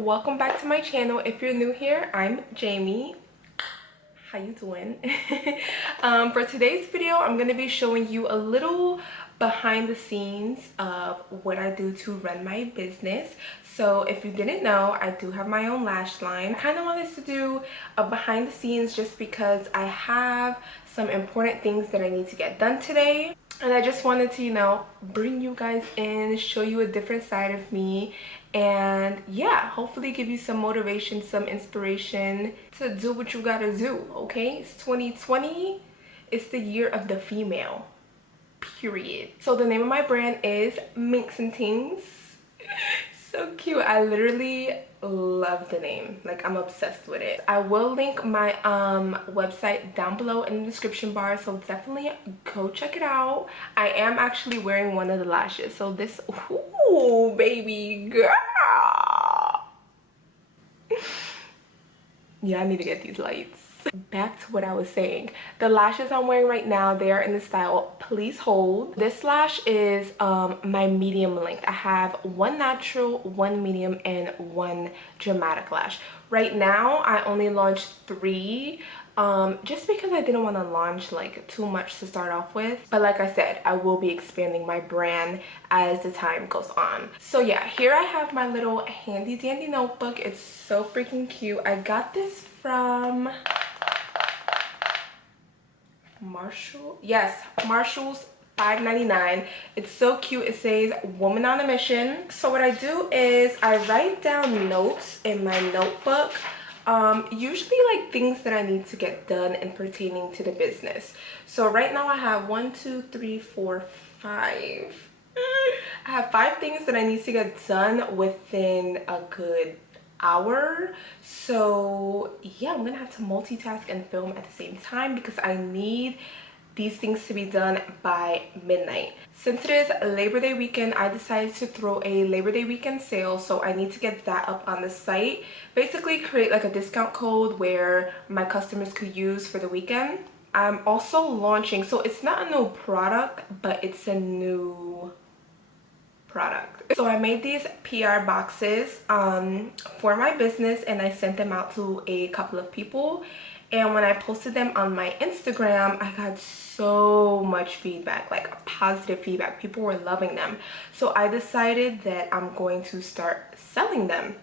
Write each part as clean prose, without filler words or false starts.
welcome back to my channel. If you're new here, I'm Jamie. How you doing? For today's video, I'm going to be showing you a little behind the scenes of what I do to run my business. So if you didn't know, I do have my own lash line. I kind of wanted to do a behind the scenes just because I have some important things that I need to get done today. And I just wanted to, bring you guys in, show you a different side of me, and yeah, hopefully give you some motivation, some inspiration to do what you gotta do, okay? It's 2020. It's the year of the female, period. So the name of my brand is Minx and Tings. So cute. I literally love the name. Like, I'm obsessed with it. I will link my website down below in the description bar, so definitely go check it out. I am actually wearing one of the lashes, so this, ooh, baby girl. Yeah, I need to get these lights. Back to what I was saying. The lashes I'm wearing right now, they are in the style Please Hold. This lash is my medium length. I have one natural, one medium, and one dramatic lash. Right now I only launched 3 just because I didn't want to launch like too much to start off with. But like I said, I will be expanding my brand as the time goes on. So yeah, here I have my little handy dandy notebook. It's so freaking cute. I got this from Marshall's, $5.99. It's so cute. It says woman on a mission. So what I do is I write down notes in my notebook, usually like things that I need to get done and pertaining to the business. So right now I have 1, 2, 3, 4, 5. I have 5 things that I need to get done within a good hour. So yeah, I'm gonna have to multitask and film at the same time because I need these things to be done by midnight. Since it is Labor Day weekend, I decided to throw a Labor Day weekend sale, so I need to get that up on the site. Basically create like a discount code where my customers could use for the weekend. I'm also launching, so it's not a new product, but it's a new product. So I made these PR boxes for my business, and I sent them out to a couple of people, and when I posted them on my Instagram, I got so much feedback, like positive feedback. People were loving them, so I decided that I'm going to start selling them.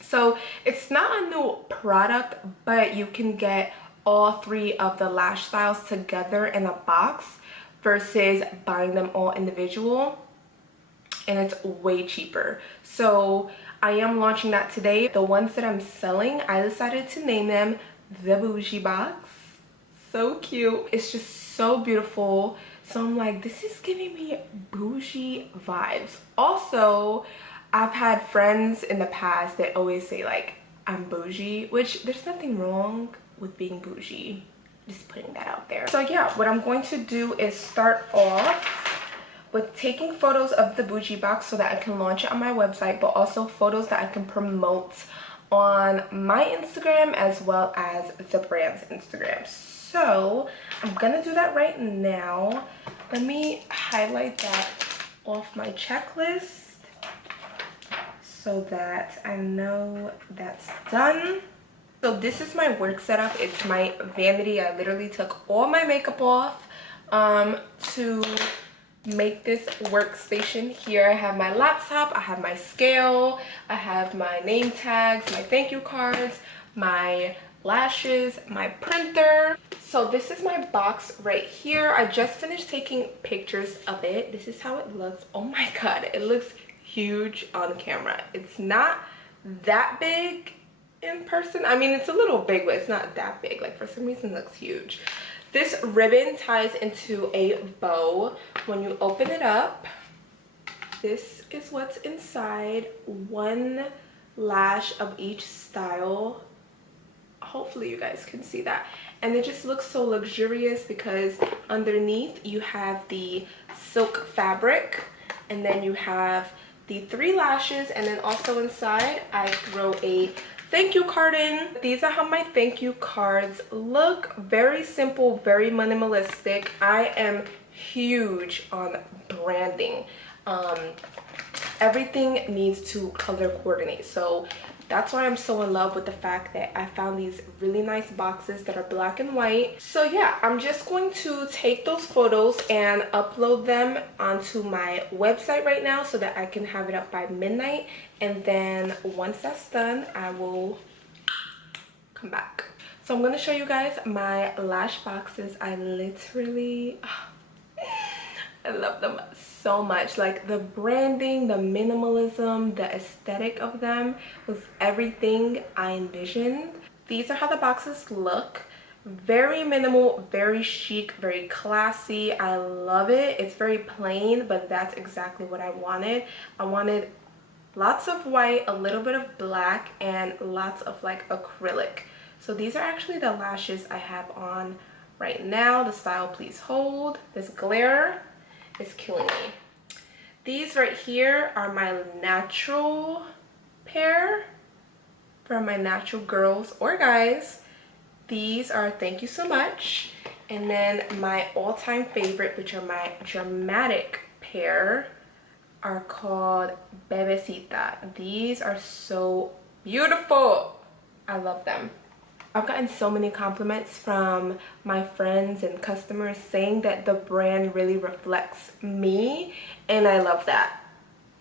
So it's not a new product, but you can get all 3 of the lash styles together in a box versus buying them all individual, and it's way cheaper. So I am launching that today. The ones that I'm selling, I decided to name them the Bougie Box. So cute. It's just so beautiful. So I'm like, this is giving me bougie vibes. Also, I've had friends in the past that always say like I'm bougie, which there's nothing wrong with being bougie. Just putting that out there. So yeah, what I'm going to do is start off with taking photos of the bougie box so that I can launch it on my website, but also photos that I can promote on my Instagram as well as the brand's Instagram. So I'm gonna do that right now. Let me highlight that off my checklist so that I know that's done. So this is my work setup. It's my vanity. I literally took all my makeup off to make this workstation. Here I have my laptop, I have my scale, I have my name tags, my thank you cards, my lashes, my printer. So this is my box right here. I just finished taking pictures of it. This is how it looks. Oh my god, it looks huge on camera. It's not that big in person. I mean, it's a little big, but it's not that big. Like, for some reason it looks huge. This ribbon ties into a bow. When you open it up, this is what's inside. 1 lash of each style. Hopefully you guys can see that. And it just looks so luxurious because underneath you have the silk fabric, and then you have the 3 lashes, and then also inside I throw a thank you card in. These are how my thank you cards look. Very simple, very minimalistic. I am huge on branding. Everything needs to color coordinate. So That's why I'm so in love with the fact that I found these really nice boxes that are black and white. So yeah, I'm just going to take those photos and upload them onto my website right now so that I can have it up by midnight. And then once that's done, I will come back. So I'm going to show you guys my lash boxes. I literally... I love them so much. Like the branding, the minimalism, the aesthetic of them was everything I envisioned. These are how the boxes look. Very minimal, very chic, very classy. I love it. It's very plain, but that's exactly what I wanted. I wanted lots of white, a little bit of black, and lots of like acrylic. So these are actually the lashes I have on right now. The style Please Hold. This glare is killing me. These right here are my natural pair for my natural girls or guys. These are Thank You So Much. And then my all-time favorite, which are my dramatic pair, are called Bebecita. These are so beautiful. I love them. I've gotten so many compliments from my friends and customers saying that the brand really reflects me, and I love that.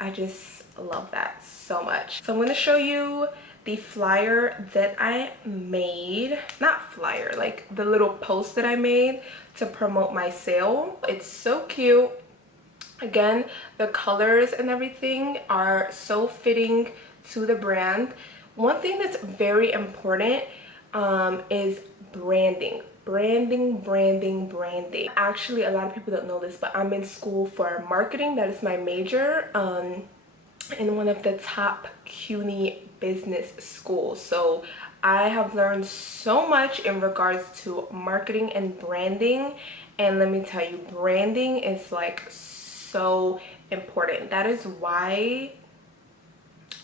I just love that so much. So I'm going to show you the flyer that I made. Not flyer, like the little post that I made to promote my sale. It's so cute. Again, the colors and everything are so fitting to the brand. One thing that's very important is branding. Branding. Actually, a lot of people don't know this, but I'm in school for marketing. That is my major in one of the top CUNY business schools. So I have learned so much in regards to marketing and branding. And let me tell you, branding is like so important. That is why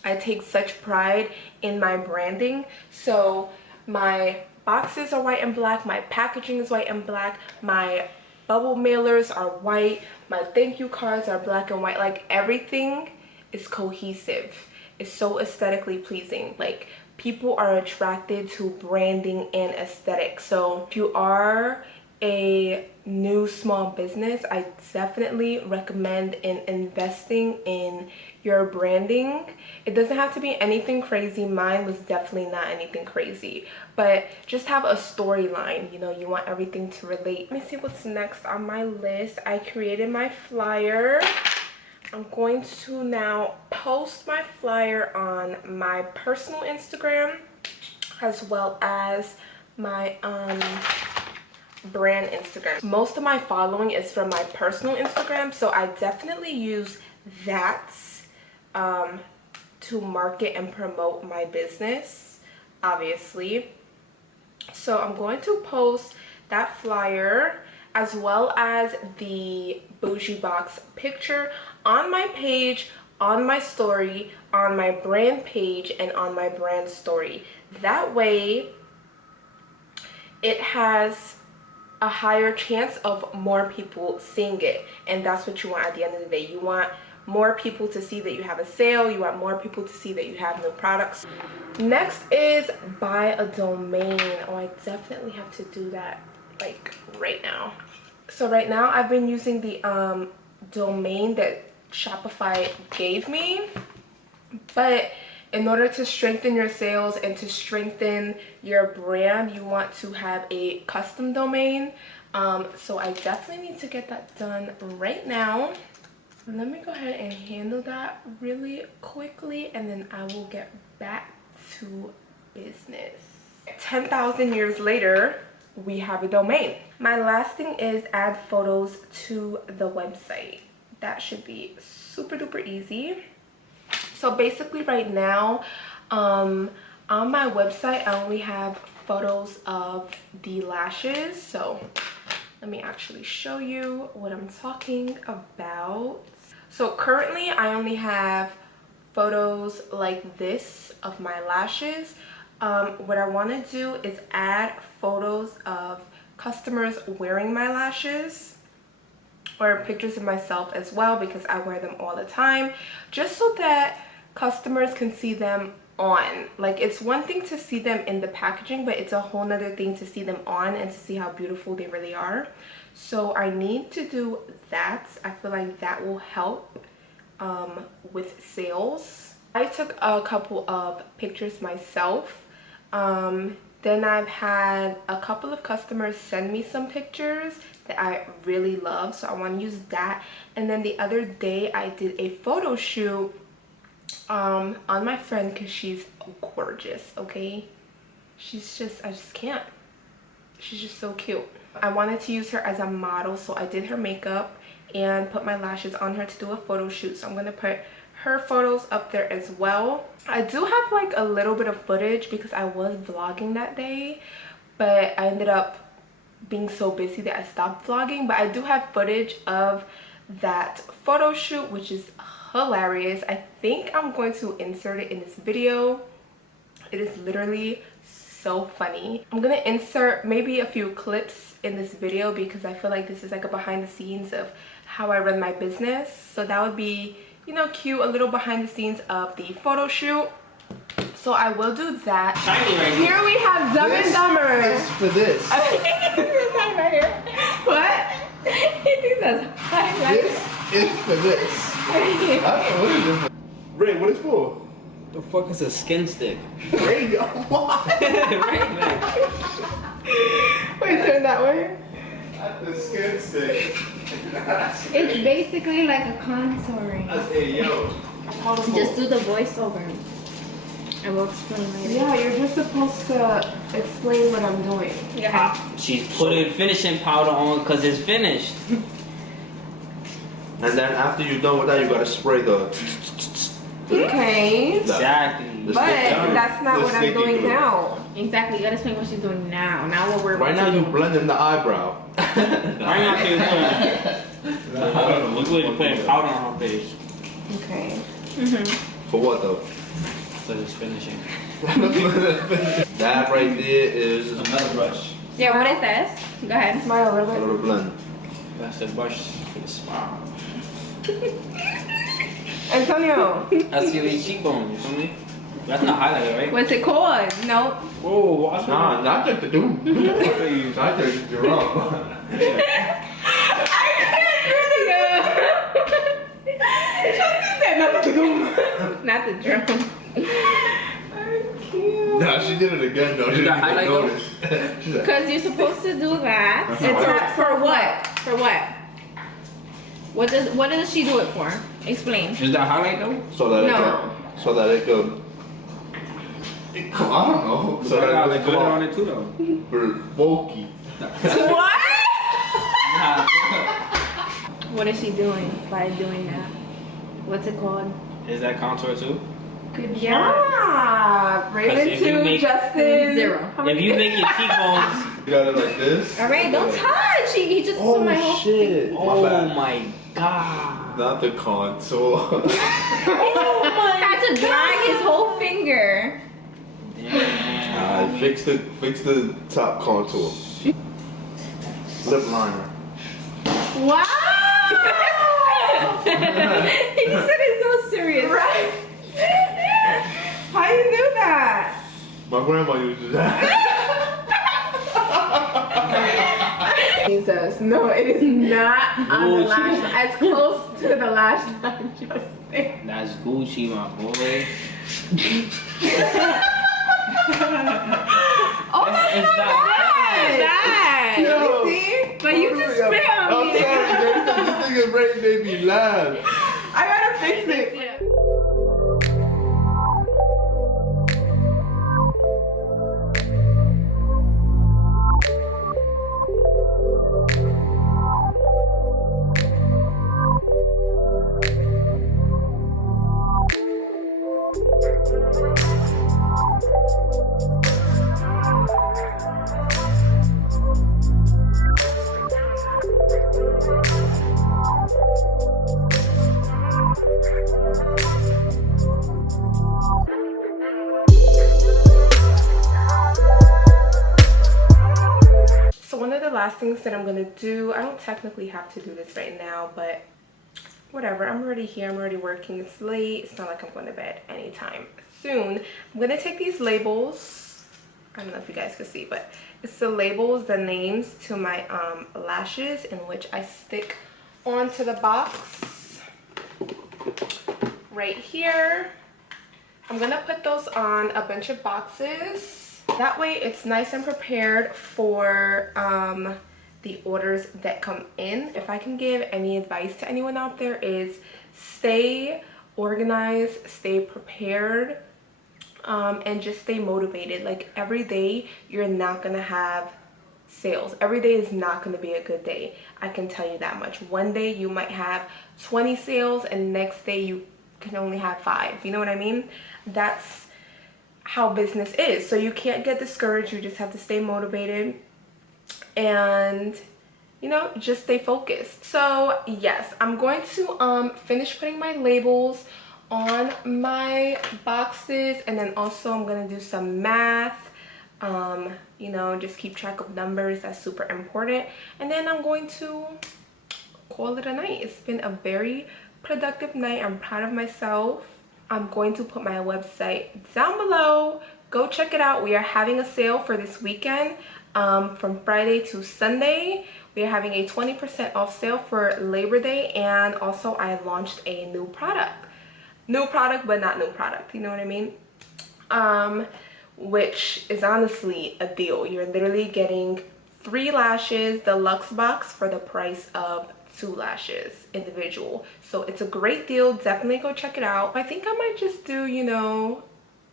I take such pride in my branding. So my boxes are white and black, my packaging is white and black, my bubble mailers are white, my thank you cards are black and white. Like everything is cohesive. It's so aesthetically pleasing. Like people are attracted to branding and aesthetic. So if you are a new small business, I definitely recommend investing in your branding. It doesn't have to be anything crazy. Mine was definitely not anything crazy, but just have a storyline. You know, you want everything to relate. Let me see what's next on my list. I created my flyer. I'm going to now post my flyer on my personal Instagram as well as my brand Instagram. Most of my following is from my personal Instagram, so I definitely use that to market and promote my business, obviously. So I'm going to post that flyer as well as the bougie box picture on my page, on my story, on my brand page, and on my brand story. That way it has a higher chance of more people seeing it, and that's what you want at the end of the day. You want more people to see that you have a sale. You want more people to see that you have new products. Next is buy a domain. Oh, I definitely have to do that like right now. So right now I've been using the domain that Shopify gave me, but in order to strengthen your sales and to strengthen your brand, you want to have a custom domain. So I definitely need to get that done right now. Let me go ahead and handle that really quickly, and then I will get back to business. 10,000 years later, we have a domain. My last thing is add photos to the website. That should be super duper easy. So basically right now on my website I only have photos of the lashes. So let me actually show you what I'm talking about. So currently I only have photos like this of my lashes. What I want to do is add photos of customers wearing my lashes, or pictures of myself as well, because I wear them all the time, just so that customers can see them on. Like, it's one thing to see them in the packaging, but it's a whole nother thing to see them on and to see how beautiful they really are. So I need to do that. I feel like that will help with sales. I took a couple of pictures myself. Then I've had a couple of customers send me some pictures that I really love, so I want to use that. And then the other day I did a photo shoot on my friend because she's gorgeous. Okay, she's just, I just can't, she's just so cute. I wanted to use her as a model, so I did her makeup and put my lashes on her to do a photo shoot. So I'm gonna put her photos up there as well. I do have like a little bit of footage because I was vlogging that day, but I ended up being so busy that I stopped vlogging. But I do have footage of that photo shoot, which is hilarious. I think I'm going to insert it in this video. It is literally so funny. I'm gonna insert maybe a few clips in this video because I feel like this is like a behind the scenes of how I run my business. So that would be, you know, cute, a little behind the scenes of the photo shoot. So I will do that. Here we have Dumb and Dumber. This for this. Right here. What? He says highlighter. This is for this. What is this? Ray, what is it for? The fuck is a skin stick? Ray, what? Right, man. Wait, turn that way. The skin stick. It's basically like a contouring. Hey, yo. Just do the voiceover. I will explain later. Yeah, you're just supposed to explain what I'm doing. Yeah. She's putting finishing powder on because it's finished. And then after you're done with that, you gotta spray the. Okay. Exactly. But that's not what I'm doing now. Exactly. You gotta explain what she's doing now. Now what we're Right now, you blending the eyebrow. Right now she's doing. Look what you're putting powder on her face. Okay. For what though? Because it's finishing. That right there is Another brush. Yeah, what is this? Go ahead. Smile a a little little blend. That's the brush for the smile. bit. Antonio. That's your cheekbone, you feel me? That's not highlighter, right? What's it called? No. Whoa, watch Nah, not just the dude. Not just the wrong. Not the drum. Nah, she did it again though. She You didn't got even highlight notice. She's like, Because you're supposed to do that. That's It's not not for what? For what? What does she do it for? Explain. Is that highlight though? so that No. it could. I don't know. So I got that like it glitter could on it too though. for bulky. What? Nah. What is she doing by doing that? What's it called? Is that contour too? Good job. Yeah. Raven if you 2, make- Justin. 0. How If many- you make your cheekbones, You got it like this. All right, don't touch. He just put my whole shit! oh My bad. my god. Not the contour. had to drag his whole finger. Damn. Fix the top contour. Lip liner. Wow! He said it so serious. Right. How you do that? My grandma uses that. Jesus, no, it is not on the Gucci. lash line. As close to the lash line, Justin. That's Gucci, my boy. Oh, that's It's not that- bad. Yo. See? But you just spit on I'm me. sorry, because this nigga Ray made me laugh. I gotta fix it. So one of the last things that I'm gonna do, I don't technically have to do this right now, but whatever, I'm already here, I'm already working, it's late, it's not like I'm going to bed anytime soon. I'm gonna take these labels, I don't know if you guys can see, but it's the labels, the names to my lashes, in which I stick onto the box right here. I'm gonna put those on a bunch of boxes. That way it's nice and prepared for the orders that come in. If I can give any advice to anyone out there, is stay organized, stay prepared, and just stay motivated. Like every day you're not gonna have sales. Every day is not going to be a good day. I can tell you that much. One day you might have 20 sales and next day you can only have 5. You know what I mean? That's how business is. So you can't get discouraged. You just have to stay motivated and, you know, just stay focused. So yes, I'm going to finish putting my labels on my boxes, and then also I'm going to do some math. You know, just keep track of numbers. That's super important. And then I'm going to call it a night. It's been a very productive night. I'm proud of myself. I'm going to put my website down below. Go check it out. We are having a sale for this weekend, from Friday to Sunday. We are having a 20% off sale for Labor Day, and also I launched a new product. New product, but not new product. You know what I mean? Which is honestly a deal. You're literally getting 3 lashes deluxe box for the price of 2 lashes individual. So it's a great deal. Definitely go check it out. I think I might just do, you know,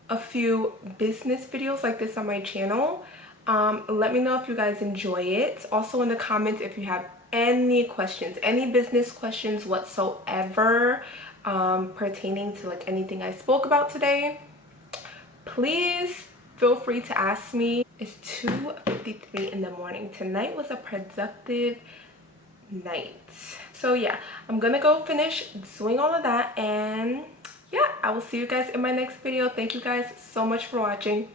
a few business videos like this on my channel. Let me know if you guys enjoy it. Also in the comments if you have any questions, any business questions whatsoever, pertaining to like anything I spoke about today. Please feel free to ask me. It's 2:53 in the morning. Tonight was a productive night. So yeah, I'm gonna go finish doing all of that, and yeah, I will see you guys in my next video. Thank you guys so much for watching.